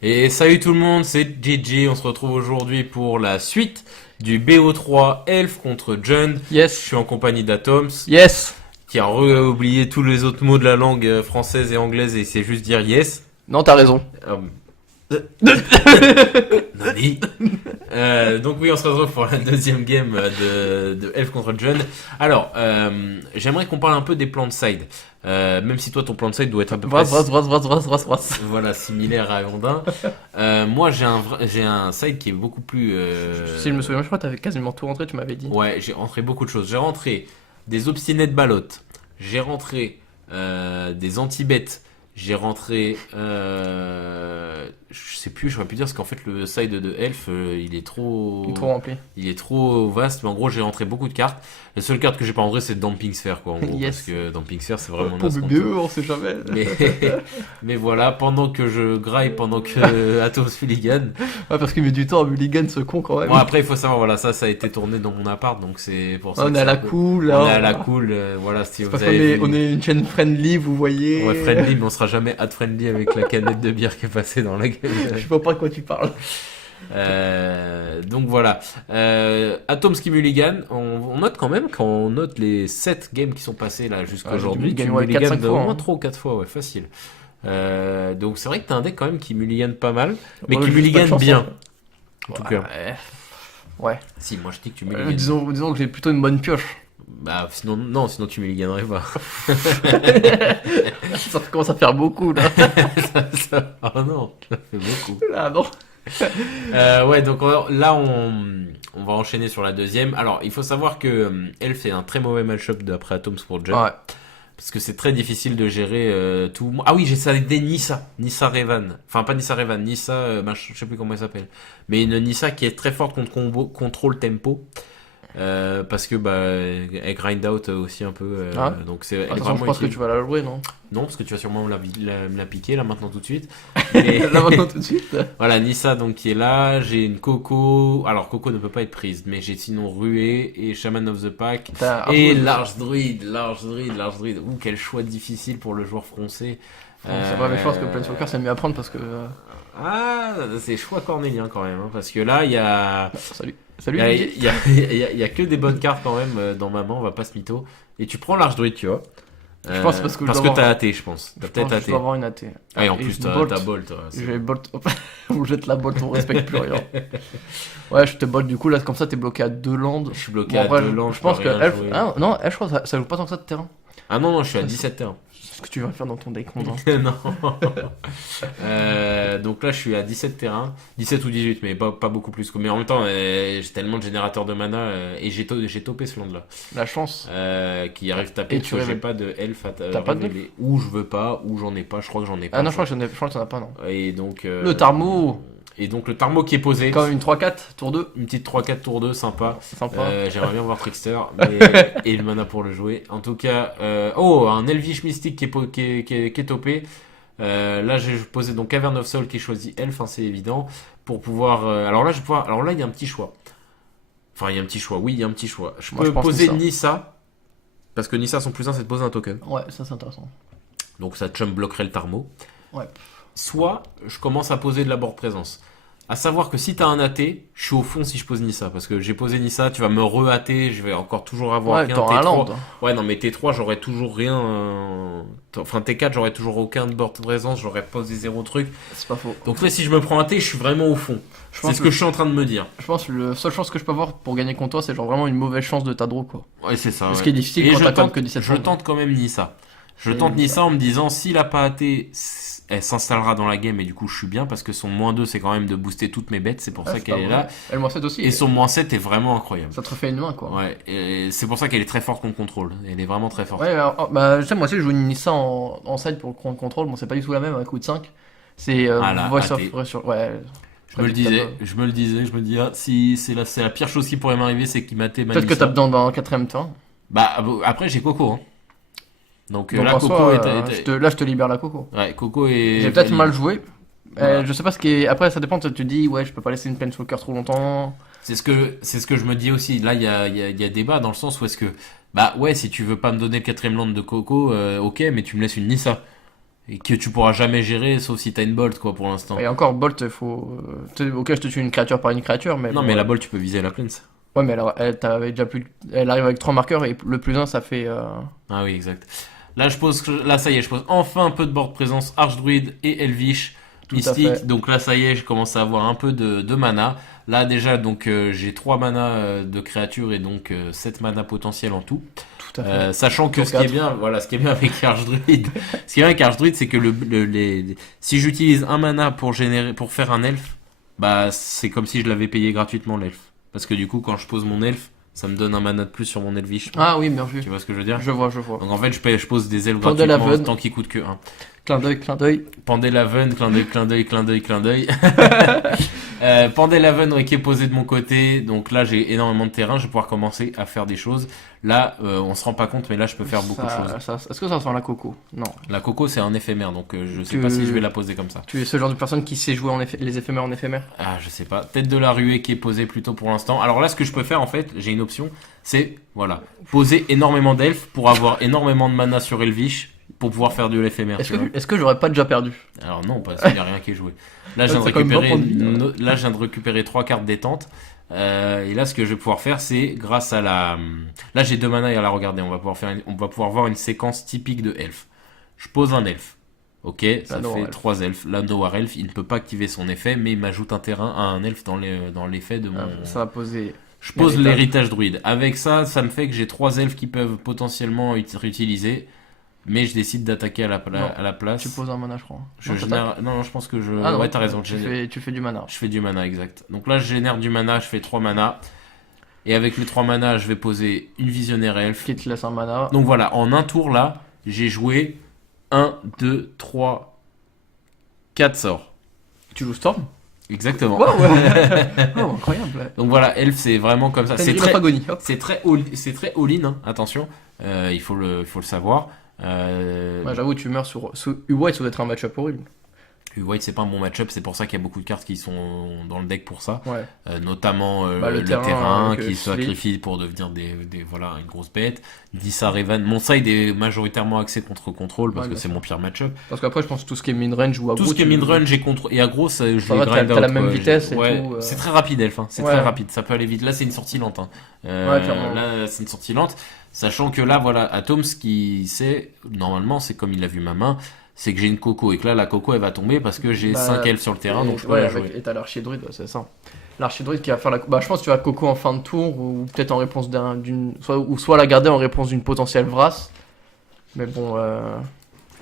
Et salut tout le monde, c'est JJ, on se retrouve aujourd'hui pour la suite du BO3 Elf contre Jund. Je Yes, suis en compagnie d'Atoms, yes. qui a oublié tous les autres mots de la langue française et anglaise et c'est juste dire yes. Non, t'as raison. Nani. Donc oui, on se retrouve pour la deuxième game de Elf contre Jund. Alors, j'aimerais qu'on parle un peu des plans de side. Même si toi ton plan de side doit être à peu près voilà, similaire à Gondin. Moi j'ai un side qui est beaucoup plus Si je me souviens, je crois que t'avais quasiment tout rentré, tu m'avais dit. ouais, j'ai rentré beaucoup de choses. J'ai rentré des obstinettes ballottes. J'ai rentré des anti-bêtes. J'ai rentré je sais plus, j'aurais pu dire parce qu'en fait le side de Elf il est trop rempli. il est trop vaste, mais en gros j'ai rentré beaucoup de cartes. La seule carte que j'ai pas rentrée c'est Damping Sphere quoi en gros, Yes. parce que Damping Sphere c'est vraiment Pour naze contre mieux, on sait jamais. mais, mais voilà, pendant que je graille, pendant que Atos Fulligan. Ouais, parce qu'il met du temps à Mulligan, ce con quand même. Bon, après, il faut savoir, voilà, ça a été tourné dans mon appart, donc c'est pour ça. On que est à c'est la un peu- cool, On là. est à la cool, voilà, si vous Parce qu'on avez est, vu. on est une chaîne friendly, vous voyez. Ouais, friendly, mais on sera jamais ad friendly avec la canette de bière qui est passée dans la gueule. Je sais pas de quoi tu parles. Donc voilà. Atomski Mulligan, on note quand même, quand on note les 7 games qui sont passés là jusqu'à Ouais, aujourd'hui, tu tu mulligan, ouais, mulligan 4-5 de au fois, moins hein. 3 ou 4 fois, ouais, facile. Donc c'est vrai que t'as un deck quand même qui mulligan pas mal, mais Ouais, qui juste pas de mulligan chance, bien. hein. En tout Ouais. cas. Ouais. Si, moi je dis que tu mulligan. Disons que j'ai plutôt une bonne pioche. Bah sinon, non, sinon tu mulliganerais pas. Ça commence à faire beaucoup, là. Oh non, ça fait beaucoup. Ah non. Ouais, donc là on va enchaîner sur la deuxième. Alors il faut savoir que Elf est un très mauvais match-up d'après Atoms pour Jund. Ouais. Parce que c'est très difficile de gérer tout. Ah oui, j'ai ça des Nissa. Nissa Revan. Enfin, pas Nissa Revan, Nissa, je sais plus comment elle s'appelle. Mais une Nissa qui est très forte contre contrôle tempo. Parce que elle grind out aussi un peu. Ah. Donc c'est elle est Attention, vraiment je pense que utile. tu vas la jouer, non? Non, parce que tu vas sûrement me la piquer là maintenant tout de suite. Mais Là maintenant tout de suite. voilà, Nissa donc qui est là. J'ai une Coco. Alors Coco ne peut pas être prise, mais j'ai sinon Rué et Shaman of the Pack. T'as un Et peu- large druide. Ouh, quel choix difficile pour le joueur français. C'est vrai, mais je pense que Planeswalker c'est mieux à prendre parce que. Ah, c'est choix cornélien quand même, hein, parce que là, il y a... Salut. Il Salut. y a, Didier. il y a- il y a que des bonnes cartes quand même dans ma main, on va pas se mytho. Et tu prends large druide, tu vois. Je pense parce que je dois t'as avoir- AT, je pense. T'as Je peut-être pense que je AT. dois avoir une AT. Ah, et en Et plus, je t'as bolt. Bolt. Je vais bolt. On jette la bolt, on respecte plus rien. Ouais, je te bolt du coup là, comme ça t'es bloqué à 2 landes. Je suis bloqué Bon, à après, 2 landes, je pense peux que rien Elf. jouer. Ah, non, Elf, je crois que ça joue pas tant que ça de terrain. Ah non, je suis à 17 terrains. C'est ce que tu vas faire dans ton deck, Condin. Non. Donc là, je suis à 17 terrains. 17 ou 18, mais pas beaucoup plus. Mais en même temps, j'ai tellement de générateurs de mana et j'ai topé ce land-là. La chance. Qui arrive taper Et parce tu que j'ai révèles. pas de elf à T'as pas de révéler. Ou je veux pas, ou j'en ai pas. Je crois que j'en ai pas. Ah non, je crois que t'en as pas, non. Et donc, Le Tarmo. Et donc le Tarmo qui est posé. Quand même une 3-4, tour 2. Une petite 3-4 tour 2, sympa. C'est sympa. J'aimerais bien voir Trickster et le mana pour le jouer. En tout cas, un Elvish Mystique qui est topé. Là, j'ai posé donc Cavern of Soul qui est choisi Elf, hein, c'est évident. Pour pouvoir. Alors là, il y a un petit choix. Enfin, il y a un petit choix. Oui, il y a un petit choix. Je Moi, peux je pense poser Nissa. Nissa. Parce que Nissa, son plus 1, c'est de poser un token. Ouais, ça c'est intéressant. Donc ça chum bloquerait le Tarmo. Ouais. Soit je commence à poser de la board présence. À savoir que si t'as un AT, je suis au fond si je pose Nissa. Parce que j'ai posé Nissa, tu vas me re-AT, je vais encore toujours avoir Ouais, rien. t'auras un T3. land. Ouais, non, mais T3, j'aurais toujours rien. Enfin, T4, j'aurais toujours aucun de board présence, j'aurais posé zéro truc. C'est pas faux. Donc là, si je me prends AT, je suis vraiment au fond. Je C'est pense ce que je suis en train de me dire. Je pense que la seule chance que je peux avoir pour gagner contre toi, c'est genre vraiment une mauvaise chance de ta draw, quoi. Ouais, c'est ça. Ce Ouais. qui est difficile Et quand je t'as tente, que 17 je landes. tente quand même Nissa. Je Et tente Nissa. Nissa en me disant, s'il a pas AT, elle s'installera dans la game et du coup, je suis bien parce que son -2, c'est quand même de booster toutes mes bêtes. C'est pour Ouais, ça c'est qu'elle pas est vrai. là. Elle m'en 7 aussi. Et son -7 est vraiment incroyable. Ça te refait une main, quoi. Ouais, et c'est pour ça qu'elle est très forte contre contrôle. Elle est vraiment très forte. Ouais, alors, bah, je sais, moi aussi, je joue une Nissa en side pour le contrôle. Bon, c'est pas du tout la même avec coup de 5. C'est Ah là, Voice AT. of sur. Ouais. Je me le disais, je me dis, ah, si c'est la pire chose qui pourrait m'arriver, c'est qu'il m'a Peut-être que t'as besoin d'un 4ème temps. Bah, après, j'ai Coco, hein. Donc, Donc là, en Coco soi, est. là, je te libère la coco. Ouais, Coco est. J'ai peut-être valide. mal joué. Voilà. Je sais pas ce qui est. Après, ça dépend. Tu te dis, ouais, je peux pas laisser une Planeswalker trop longtemps. C'est ce que je me dis aussi. Là, il y a débat dans le sens où est-ce que, bah ouais, si tu veux pas me donner le 4ème land de Coco, ok, mais tu me laisses une Nissa. et que tu pourras jamais gérer sauf si t'as une bolt quoi pour l'instant. Et encore, Bolt, ok, je te tue une créature par une créature, mais Non bon, mais la bolt tu peux viser la plaine. Ouais, mais t'avais déjà plus. Elle arrive avec 3 marqueurs et le plus 1, ça fait. Ah oui exact. Là ça y est, je pose enfin un peu de board présence Archdruid et Elvish Tout à Mystique. fait. Donc là ça y est, je commence à avoir un peu de mana. Là déjà donc j'ai 3 mana de créatures et donc 7 mana potentiels en tout. Tout à fait. Sachant que Tour ce qui est 4. bien, voilà, ce qui est bien avec Archdruid, ce qui est bien avec Archdruid, c'est que si j'utilise un mana pour faire un elfe, bah c'est comme si je l'avais payé gratuitement l'elfe. Parce que du coup, quand je pose mon elfe, ça me donne un mana de plus sur mon elvish. Ah oui, bien vu. Tu vois ce que je veux dire? Je vois. Donc en fait, je pose des elfes Pandelaven. gratuitement tant qu'ils coûtent que 1. Clin d'œil. Pandelaven, clin d'œil. Pandelaven qui est posé de mon côté, donc là j'ai énormément de terrain, je vais pouvoir commencer à faire des choses. Là, on se rend pas compte, mais là je peux faire beaucoup de choses. Est-ce que ça sent la coco? Non. La coco c'est un éphémère, donc je sais Que- pas si je vais la poser comme ça. Tu es ce genre de personne qui sait jouer les éphémères en éphémère? Ah, je sais pas. Tête de la ruée qui est posée plutôt pour l'instant. Alors là, ce que je peux faire en fait, j'ai une option, c'est voilà, poser énormément d'elfes pour avoir énormément de mana sur Elvish pour pouvoir faire de l'éphémère. Est-ce que j'aurais pas déjà perdu? Alors non, parce qu'il n'y a rien qui est joué. Là, je viens de C'est quand même récupérer, bon pour lui, là, je viens de récupérer 3 cartes détente. Et là, ce que je vais pouvoir faire, c'est grâce à la. Là, j'ai 2 mana et à la regarder. On va pouvoir voir une séquence typique de elfe. Je pose un elfe. Ok, ça Noir fait elfe. 3 elfes. Là, Noir elfe, il ne peut pas activer son effet, mais il m'ajoute un terrain à un elfe dans l'effet de mon. Ça va poser. Je pose l'héritage. l'héritage druide. Avec ça, ça me fait que j'ai 3 elfes qui peuvent potentiellement être utilisés. Mais je décide d'attaquer à la place. Tu poses un mana, je crois. Je Non, génère... Non, je pense que je. Ah non, Ouais, t'as raison. tu fais du mana. Je fais du mana, exact. Donc là, je génère du mana, je fais 3 mana. Et avec les 3 mana, je vais poser une visionnaire elfe. Qui te laisse un mana. Donc voilà, en un tour là, j'ai joué 1, 2, 3, 4 sorts. Tu joues Storm? Exactement. Wow, ouais. Oh, incroyable. Donc voilà, elfe, c'est vraiment comme ça. T'as C'est une très, agonie. Hop. c'est très all-in, hein, attention. Il faut le savoir. Ouais, j'avoue, tu meurs sous U-White, ça doit être un match-up horrible. White, c'est pas un bon match-up, c'est pour ça qu'il y a beaucoup de cartes qui sont dans le deck pour ça. Ouais. Notamment Le le terrain, terrain avec, qui se sacrifie pour devenir voilà, une grosse bête. Dissa Raven. Mon side est majoritairement axé contre contrôle parce Ouais, que bien c'est sûr. mon pire match-up. Parce qu'après, je pense que tout ce qui est mid-range ou aggro. Tout ce qui est mid-range et aggro, je Ça les va, grind t'as out, la même quoi. vitesse et Ouais, tout, c'est très rapide, Elf. Hein. C'est Ouais. très rapide, ça peut aller vite. Là, c'est une sortie lente. Hein. Ouais, clairement. Là, c'est une sortie lente. Sachant que là, voilà, Atom, ce qu'il sait, normalement, c'est comme il a vu ma main, c'est que j'ai une coco et que là, la coco, elle va tomber parce que j'ai 5 elfes sur le terrain, donc je peux ouais, la jouer. et t'as l'archidruide, ouais, c'est ça. L'archidruide qui va faire la. Bah, je pense que tu vas coco en fin de tour ou peut-être en réponse soit la garder en réponse d'une potentielle Vras. Mais bon,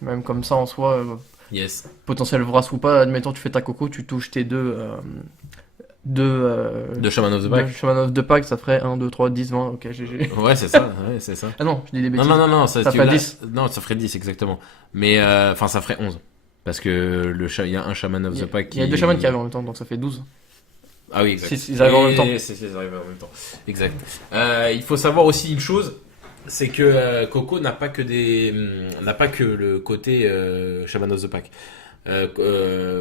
même comme ça en soi, Yes. potentielle Vras ou pas, admettons, tu fais ta coco, tu touches tes deux. De Shaman of the Pack. Shaman of the Pack, ça ferait 1, 2, 3, 10, 20, ok, GG. Ouais, c'est ça. Ouais, c'est ça. Ah non, je dis des Non, bêtises. non, Ça tu- ferait là- 10. Non, ça ferait 10 exactement. Mais enfin, ça ferait 11. Parce que il y a un Shaman of the Pack Il y a qui. deux chamans qui arrivent en même temps, donc ça fait 12. Ah oui, exact. Si, ils arrivent en même temps. Si, ils arrivent en même temps. Exact. Il faut savoir aussi une chose, c'est que Coco n'a pas que le côté Shaman of the Pack.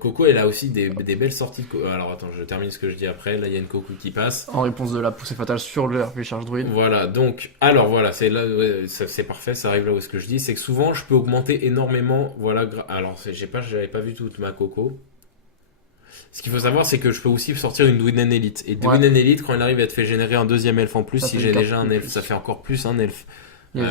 Coco, elle a aussi des belles sorties. Alors attends, je termine ce que je dis après. Là, il y a une Coco qui passe. En réponse de la poussée fatale sur le RP charge druide. Voilà, donc, alors voilà, c'est là, ouais, c'est parfait, ça arrive là où est-ce que je dis, c'est que souvent je peux augmenter énormément, voilà, alors j'avais pas vu toute ma coco. Ce qu'il faut savoir, c'est que je peux aussi sortir une Dwinen Elite. Et Dwinen Elite, quand elle arrive, elle te fait générer un deuxième elfe en plus. Ça Si fait j'ai une déjà carte un de elfe, plus. ça fait encore plus un elfe. Yes.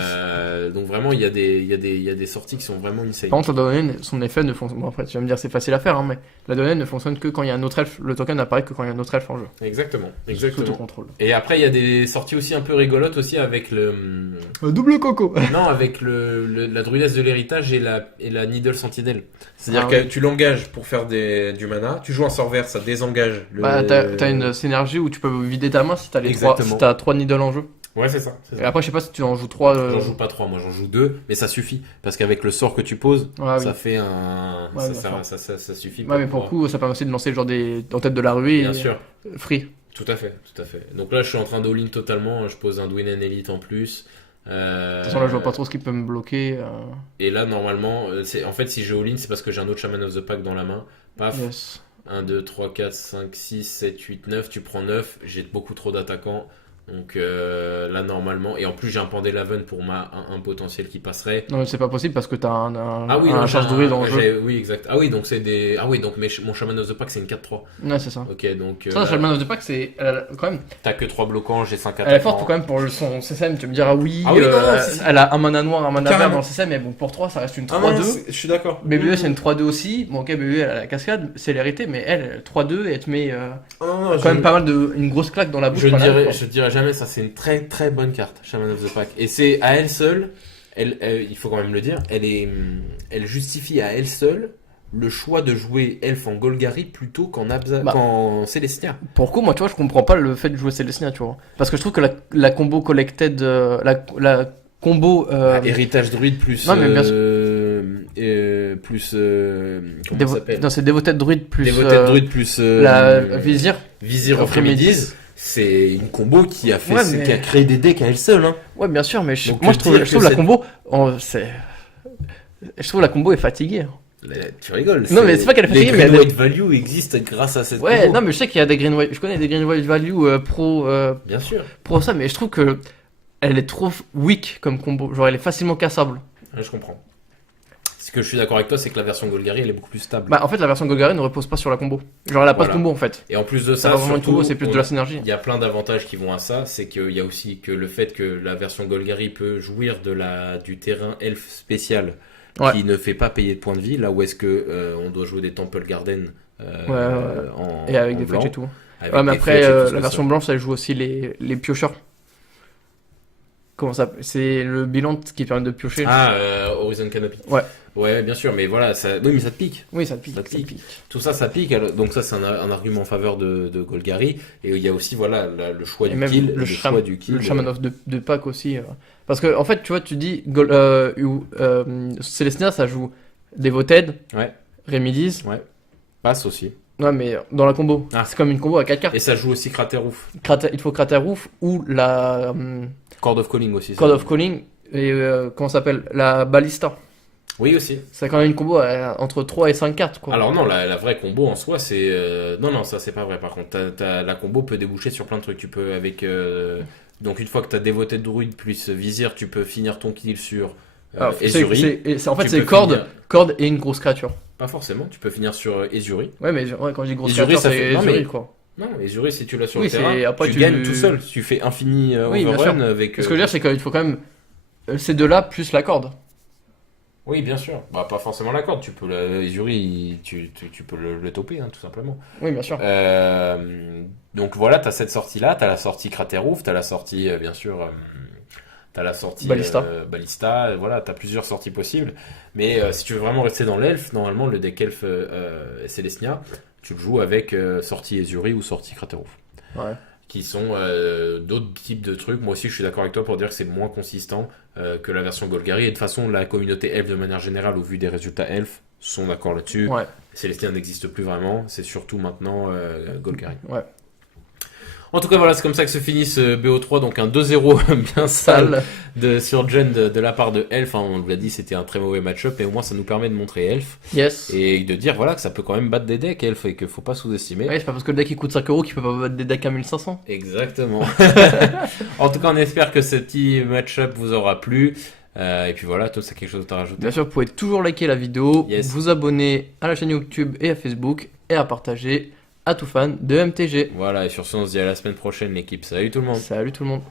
Donc vraiment, il y a des sorties qui sont vraiment insane. Par contre, la Donen, son effet ne fonctionne. Bon, après, tu vas me dire, c'est facile à faire, hein, mais la Donen ne fonctionne que quand il y a un autre elfe. Le token n'apparaît que quand il y a un autre elfe en jeu. Exactement, Sous exactement. ton contrôle. Et après, il y a des sorties aussi un peu rigolotes aussi avec le... Double coco. Non, avec la druidesse de l'héritage et la Needle Sentinelle. C'est-à-dire Ah que oui. tu l'engages pour faire du mana, tu joues un sort vert, ça désengage le... Bah, t'as une synergie où tu peux vider ta main si t'as Exactement. si t'as 3 needles en jeu. Ouais, c'est ça. Et après, je sais pas si tu en joues 3. J'en joue pas 3, moi j'en joue 2, mais ça suffit. Parce qu'avec le sort que tu poses, Ah, ça oui. fait un... Ouais, ça suffit. Ouais, mais pour le coup, ça permet aussi de lancer genre en tête de la ruée. Bien et... sûr. Free. Tout à fait, tout à fait. Donc là, je suis en train d'all-in totalement, je pose un Dwinen Elite en plus. De toute façon, là, je vois pas trop ce qui peut me bloquer. Et là, normalement, en fait, si je all-in, c'est parce que j'ai un autre Shaman of the Pack dans la main. Paf, Yes. 1, 2, 3, 4, 5, 6, 7, 8, 9, tu prends 9, j'ai beaucoup trop d'attaquants. Donc là normalement, et en plus j'ai un Pandelaven pour un potentiel qui passerait. Non, mais c'est pas possible parce que t'as Ah oui, un non, charge druide dans le jeu. oui, exact. Ah oui, donc c'est des. Ah oui, donc mon Shaman of the Pack c'est une 4-3. Ouais, c'est ça. Ok, donc. Ça, Shaman of the Pack, c'est. Quand même. T'as que 3 bloquants, j'ai 5 attaquants. Elle est forte quand même pour son CCM. Tu vas me dire, ah oui, Ah oui, non, si. elle a un mana noir, un mana vert Carrément. dans le CCM, mais bon, pour 3, ça reste une Ah 3-2. non, je suis d'accord. BBE, c'est une 3-2 aussi. Bon, ok, BBE, elle a la cascade, c'est l'hérité, mais elle, 3-2, et elle te met Non, quand même pas mal une grosse claque dans la bouche. Je par là, je dirais jamais, ça c'est une très très bonne carte, Shaman of the Pack. Et c'est à elle seule, il faut quand même le dire, elle justifie à elle seule le choix de jouer Elf en Golgari plutôt qu'en Célestia. Pour coup, moi, tu vois, je comprends pas le fait de jouer Célestia, tu vois. Parce que je trouve que la combo collected, la combo. Héritage druide plus. Non, mais bien plus. Comment ça s'appelle? Non, c'est Devoted Druid plus. Devoted druide plus. La Vizir. Vizir of Remedies. C'est une combo qui a fait, Ouais, mais- qui a créé des decks à elle seule. Hein. Ouais, bien sûr, mais Donc, moi, je dire trouve que la cette- combo. Je trouve la combo est fatiguée. Tu rigoles. Non, mais c'est pas qu'elle est fatiguée, les mais green elle est- white value existent grâce à cette Ouais, combo. non, mais je sais qu'il y a des Green White. Je connais des Green White Value Bien sûr. pro ça, mais je trouve que elle est trop weak comme combo. Genre, elle est facilement cassable. Ouais, je comprends. Ce que je suis d'accord avec toi, c'est que la version Golgari, elle est beaucoup plus stable. Bah, en fait, la version Golgari ne repose pas sur la combo. Genre, elle a pas de Voilà. combo en fait. Et en plus de C'est ça, pas vraiment une surtout, combo, c'est plus de la synergie. il y a plein d'avantages qui vont à ça. C'est qu'il y a aussi que le fait que la version Golgari peut jouir du terrain elfe spécial Ouais. qui ne fait pas payer de points de vie. Là où est-ce que on doit jouer des Temple Garden en Et avec en des blanc, flèches et tout. avec Ouais, mais des après, flèches et tout ce la que version ça. blanche, elle joue aussi les piocheurs. Comment ça c'est le bilan qui permet de piocher. Ah, Horizon Canopy. Ouais. Ouais, bien sûr, mais voilà, ça... oui, mais ça te pique. Oui, ça te pique. Ça te ça te pique. pique. Tout ça, ça pique. Alors, donc ça, c'est un argument en faveur de Golgari. Et il y a aussi, voilà, le choix Et du même kill. le choix du kill. Le Shaman of de Pack aussi. Parce que, en fait, tu vois, tu dis Celestia, ça joue Devoted, Ouais, Remedies. passe aussi. Ouais, mais dans la combo. Ah. C'est comme une combo à 4 cartes. Et ça joue aussi Crater Roof. Il faut Crater Roof ou la Chord of Calling aussi. ça. Code of Calling et comment ça s'appelle la Ballista. Oui, aussi. C'est quand même une combo entre 3 et 5 cartes quoi. Alors non, la vraie combo en soi, c'est... Non, ça c'est pas vrai par contre. La combo peut déboucher sur plein de trucs. Tu peux avec... Donc une fois que tu as Devoted Druid plus Vizir, tu peux finir ton kill sur Alors, Ezuri. en fait Tu c'est peux corde finir- et une grosse créature. Pas forcément, tu peux finir sur Ezuri. Ouais mais ouais, quand je dis grosse Ezuri, créature ça c'est fait- non, Ezuri mais- quoi. Non, Ezuri, si tu l'as sur Oui, le terrain, c'est- après, tu tu- gagnes tout seul. Tu fais infini Oui, bien overrun sûr. avec... Ce que je veux dire c'est qu'il faut quand même ces deux-là plus la corde. Oui, bien sûr. Bah, pas forcément la corde. Tu peux Ezuri, tu peux le toper, hein, tout simplement. Oui bien sûr. Donc voilà, tu as cette sortie-là, tu as la sortie Crater Roof, tu as la sortie, bien sûr, tu as la sortie Ballista. Ballista, voilà, tu as plusieurs sorties possibles. Mais si tu veux vraiment rester dans l'elfe, normalement, le deck elfe Célestia, tu le joues avec sortie Ezuri ou sortie Crater Roof. Ouais. Qui sont d'autres types de trucs. Moi aussi, je suis d'accord avec toi pour dire que c'est moins consistant que la version Golgari. Et de toute façon, la communauté elfe, de manière générale, au vu des résultats elfes, sont d'accord là-dessus. Ouais. Célestia n'existe plus vraiment. C'est surtout maintenant Golgari. Ouais. En tout cas, voilà, c'est comme ça que se finit ce BO3. Donc un 2-0 bien sale sur Jund de la part de Elf. Hein, on vous l'a dit, c'était un très mauvais match-up. Mais au moins, ça nous permet de montrer Elf. Yes. Et de dire voilà, que ça peut quand même battre des decks Elf et qu'il faut pas sous-estimer. Ouais, c'est pas parce que le deck il coûte 5 euros qu'il peut pas battre des decks à 1500. Exactement. En tout cas, on espère que ce petit match-up vous aura plu. Et puis voilà, toi, c'est quelque chose à rajouter. Bien sûr, vous pouvez toujours liker la vidéo, Yes. vous abonner à la chaîne YouTube et à Facebook et à partager à tout fan de MTG. Voilà, et sur ce, on se dit à la semaine prochaine, l'équipe. Salut tout le monde. Salut tout le monde.